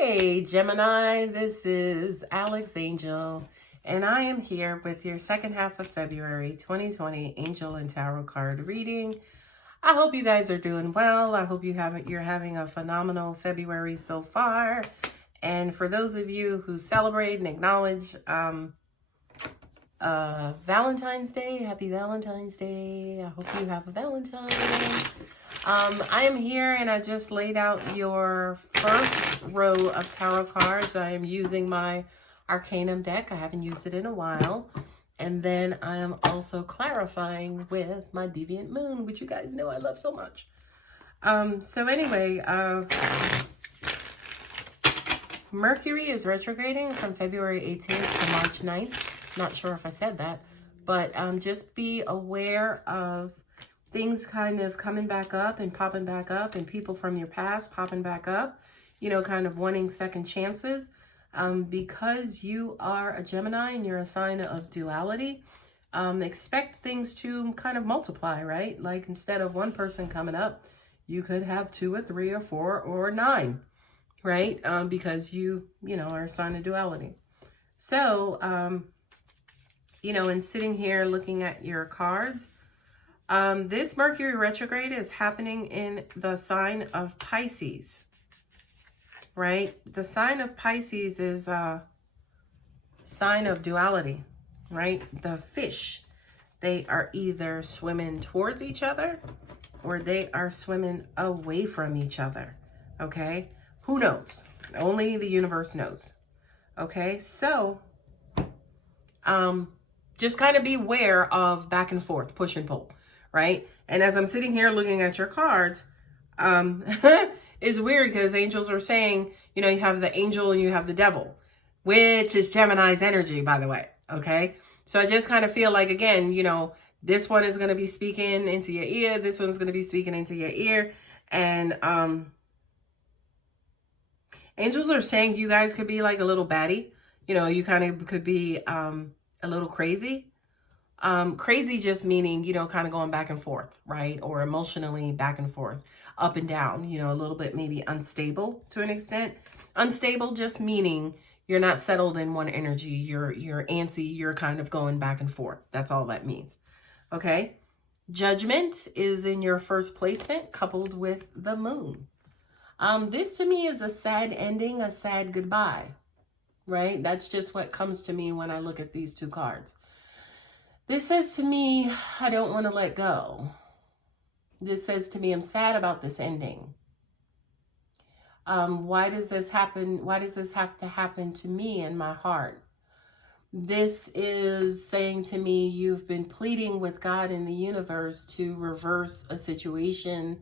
Hey Gemini, this is Alex Angel, and I am here with your second half of February 2020 Angel and Tarot card reading. I hope you guys are doing well. I hope you're having a phenomenal February so far. And for those of you who celebrate and acknowledge Valentine's Day, happy Valentine's Day. I hope you have a Valentine. I am here and I just laid out your first row of tarot cards. I am using my Arcanum deck. I haven't used it in a while. And then I am also clarifying with my Deviant Moon, which you guys know I love so much. So anyway, Mercury is retrograding from February 18th to March 9th. Not sure if I said that, but just be aware of things kind of coming back up and popping back up, and people from your past popping back up, you know, kind of wanting second chances. Because you are a Gemini and you're a sign of duality, expect things to kind of multiply, right? Like instead of one person coming up, you could have 2 or 3 or 4 or 9, right? Because you know, are a sign of duality. So, you know, and sitting here looking at your cards, this Mercury retrograde is happening in the sign of Pisces, right? The sign of Pisces is a sign of duality, right? The fish, they are either swimming towards each other or they are swimming away from each other, okay? Who knows? Only the universe knows, okay? So, just kind of beware of back and forth, push and pull, right? And as I'm sitting here looking at your cards, it's weird because angels are saying, you know, you have the angel and you have the devil, which is Gemini's energy, by the way, okay? So I just kind of feel like, again, you know, this one is going to be speaking into your ear, this one's going to be speaking into your ear, and angels are saying you guys could be like a little baddie, you know, you kind of could be a little crazy. Crazy just meaning, you know, kind of going back and forth, right? Or emotionally back and forth, up and down, you know, a little bit maybe unstable to an extent. Unstable just meaning you're not settled in one energy. You're antsy, you're kind of going back and forth. That's all that means. Okay. Judgment is in your first placement coupled with the moon. This to me is a sad ending, a sad goodbye, right? That's just what comes to me when I look at these two cards. This says to me, I don't want to let go. This says to me, I'm sad about this ending. Why does this happen? Why does this have to happen to me in my heart? This is saying to me, you've been pleading with God in the universe to reverse a situation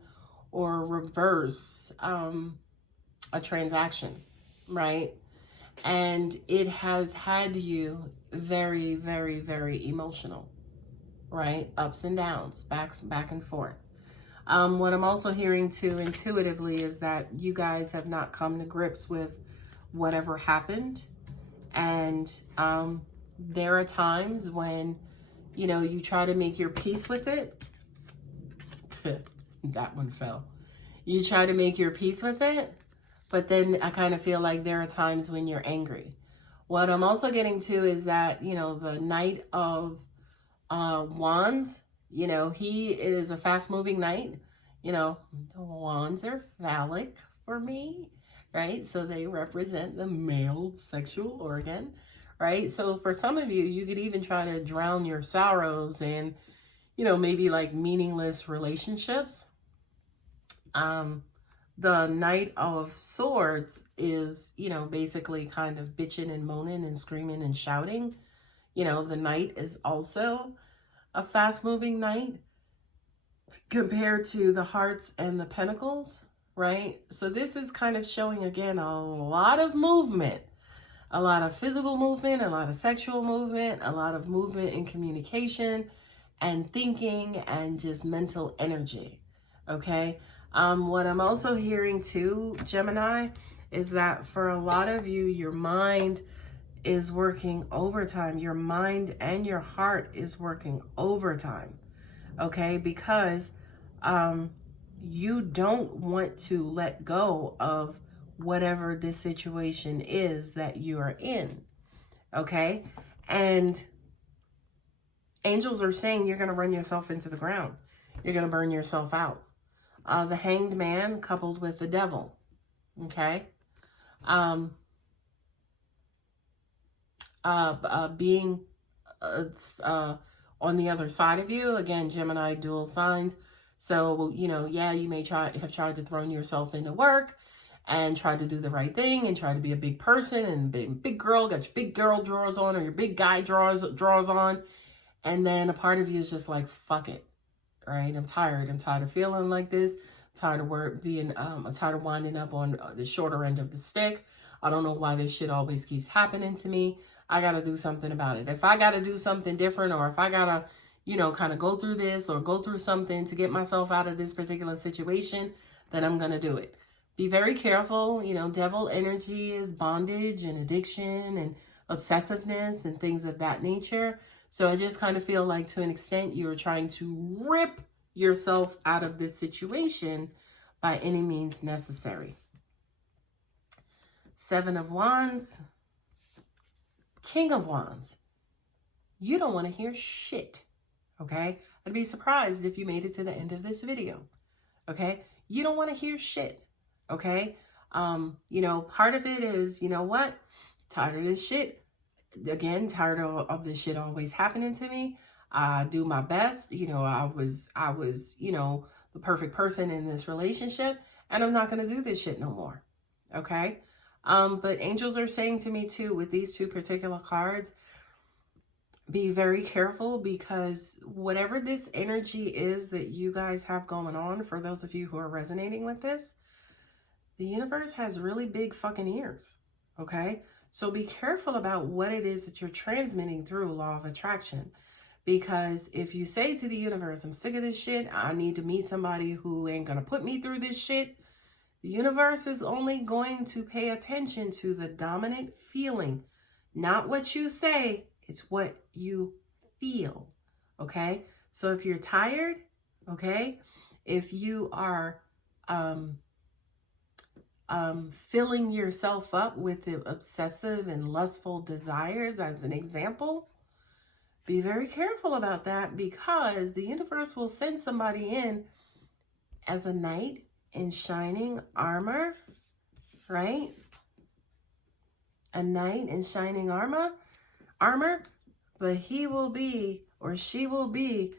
or reverse a transaction, right? And it has had you very, very, very emotional, right? Ups and downs, back and forth. What I'm also hearing too intuitively is that you guys have not come to grips with whatever happened. And there are times when, you know, you try to make your peace with it. That one fell. You try to make your peace with it. But then I kind of feel like there are times when you're angry. What I'm also getting to is that, you know, the Knight of Wands, you know, he is a fast-moving knight. You know, the wands are phallic for me, right? So they represent the male sexual organ, right? So for some of you, you could even try to drown your sorrows in, you know, maybe like meaningless relationships. The Knight of Swords is, you know, basically kind of bitching and moaning and screaming and shouting. You know, the Knight is also a fast-moving knight compared to the Hearts and the Pentacles, right? So this is kind of showing, again, a lot of movement, a lot of physical movement, a lot of sexual movement, a lot of movement in communication and thinking and just mental energy, okay? What I'm also hearing too, Gemini, is that for a lot of you, your mind is working overtime. Your mind and your heart is working overtime, okay? Because you don't want to let go of whatever this situation is that you are in. Okay? And angels are saying you're going to run yourself into the ground. You're going to burn yourself out. The Hanged Man coupled with the Devil. Okay? Being on the other side of you. Again, Gemini dual signs. So, you know, yeah, you may have tried to throw yourself into work and try to do the right thing and try to be a big person and big girl, got your big girl drawers on or your big guy drawers on. And then a part of you is just like, fuck it, right? I'm tired. I'm tired of feeling like this. I'm tired of I'm tired of winding up on the shorter end of the stick. I don't know why this shit always keeps happening to me. I got to do something about it. If I got to do something different, or if I got to, you know, kind of go through this or go through something to get myself out of this particular situation, then I'm going to do it. Be very careful. You know, devil energy is bondage and addiction and obsessiveness and things of that nature. So I just kind of feel like, to an extent, you're trying to rip yourself out of this situation by any means necessary. Seven of Wands, King of Wands. You don't want to hear shit, okay? I'd be surprised if you made it to the end of this video, okay? You don't want to hear shit, okay? You know, part of it is, you know what? Tired of this shit. Again, tired of this shit always happening to me. I do my best. You know, I was, you know, the perfect person in this relationship, and I'm not going to do this shit no more, okay? But angels are saying to me too, with these two particular cards, be very careful, because whatever this energy is that you guys have going on, for those of you who are resonating with this, the universe has really big fucking ears, okay? So be careful about what it is that you're transmitting through law of attraction. Because if you say to the universe, I'm sick of this shit, I need to meet somebody who ain't going to put me through this shit, the universe is only going to pay attention to the dominant feeling. Not what you say, it's what you feel, okay? So if you're tired, okay, if you are filling yourself up with the obsessive and lustful desires, as an example, be very careful about that, because the universe will send somebody in as a knight in shining armor, right? A knight in shining armor, but he will be, or she will be,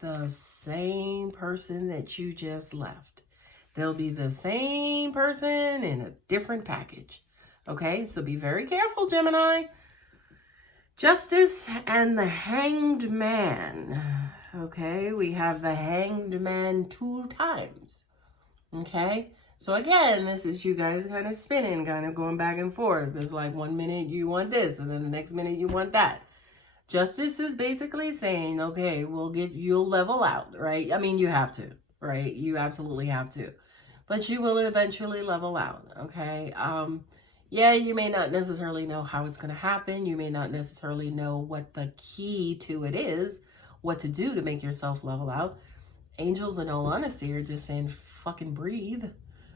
the same person that you just left. They'll be the same person in a different package. Okay, so be very careful, Gemini. Justice and the Hanged Man. Okay, we have the Hanged Man 2 times. Okay, so again, this is you guys kind of spinning, kind of going back and forth. There's like 1 minute you want this, and then the next minute you want that. Justice is basically saying, okay, you'll level out, right? I mean, you have to, right? You absolutely have to. But you will eventually level out, okay? Yeah, you may not necessarily know how it's going to happen. You may not necessarily know what the key to it is, what to do to make yourself level out. Angels, in all honesty, are just saying, fucking breathe,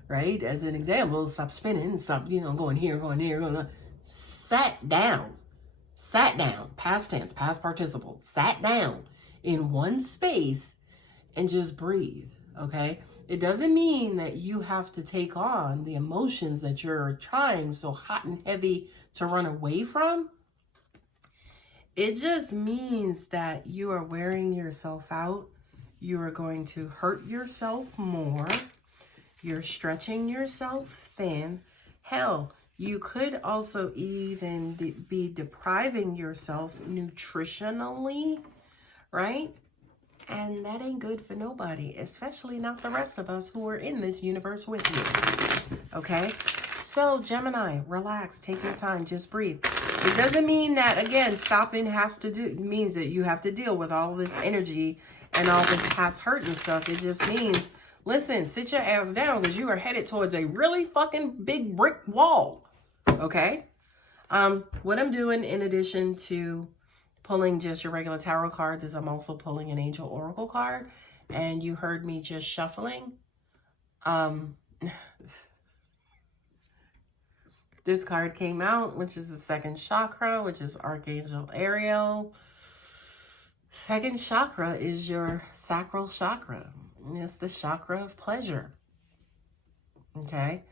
right? As an example, stop spinning, stop, you know, going here, going there, going on. Sat down, past tense, past participle, sat down in one space and just breathe, okay? It doesn't mean that you have to take on the emotions that you're trying so hot and heavy to run away from. It just means that you are wearing yourself out. You are going to hurt yourself more. You're stretching yourself thin. Hell, you could also even be depriving yourself nutritionally, right? And that ain't good for nobody, especially not the rest of us who are in this universe with you, okay? So, Gemini, relax, take your time, just breathe. It doesn't mean that, again, stopping means that you have to deal with all this energy and all this past hurt and stuff. It just means, listen, sit your ass down, because you are headed towards a really fucking big brick wall, okay? What I'm doing, in addition to pulling just your regular tarot cards, is I'm also pulling an angel oracle card. And you heard me just shuffling. this card came out, which is the second chakra, which is Archangel Ariel. Second chakra is your sacral chakra. It's the chakra of pleasure. Okay.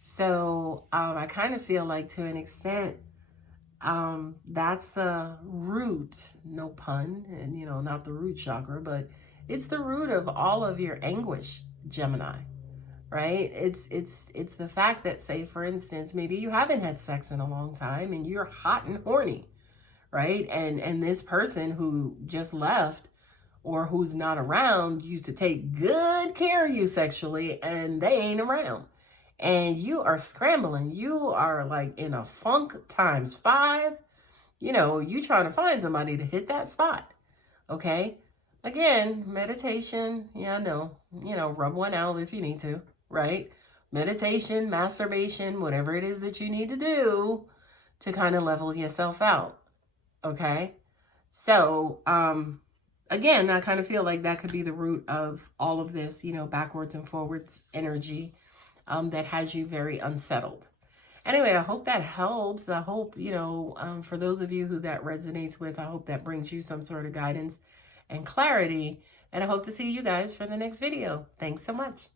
So I kind of feel like, to an extent, that's the root, no pun, and not the root chakra, but it's the root of all of your anguish, Gemini, right? It's the fact that, say, for instance, maybe you haven't had sex in a long time and you're hot and horny, right? And this person who just left or who's not around used to take good care of you sexually, and they ain't around. And you are scrambling. You are like in a funk times 5. You trying to find somebody to hit that spot. Okay. Again, meditation. Yeah, I know. Rub one out if you need to, right? Meditation, masturbation, whatever it is that you need to do to kind of level yourself out. Okay. So, again, I kind of feel like that could be the root of all of this, backwards and forwards energy. That has you very unsettled. Anyway, I hope that helps. I hope, for those of you who that resonates with, I hope that brings you some sort of guidance and clarity. And I hope to see you guys for the next video. Thanks so much.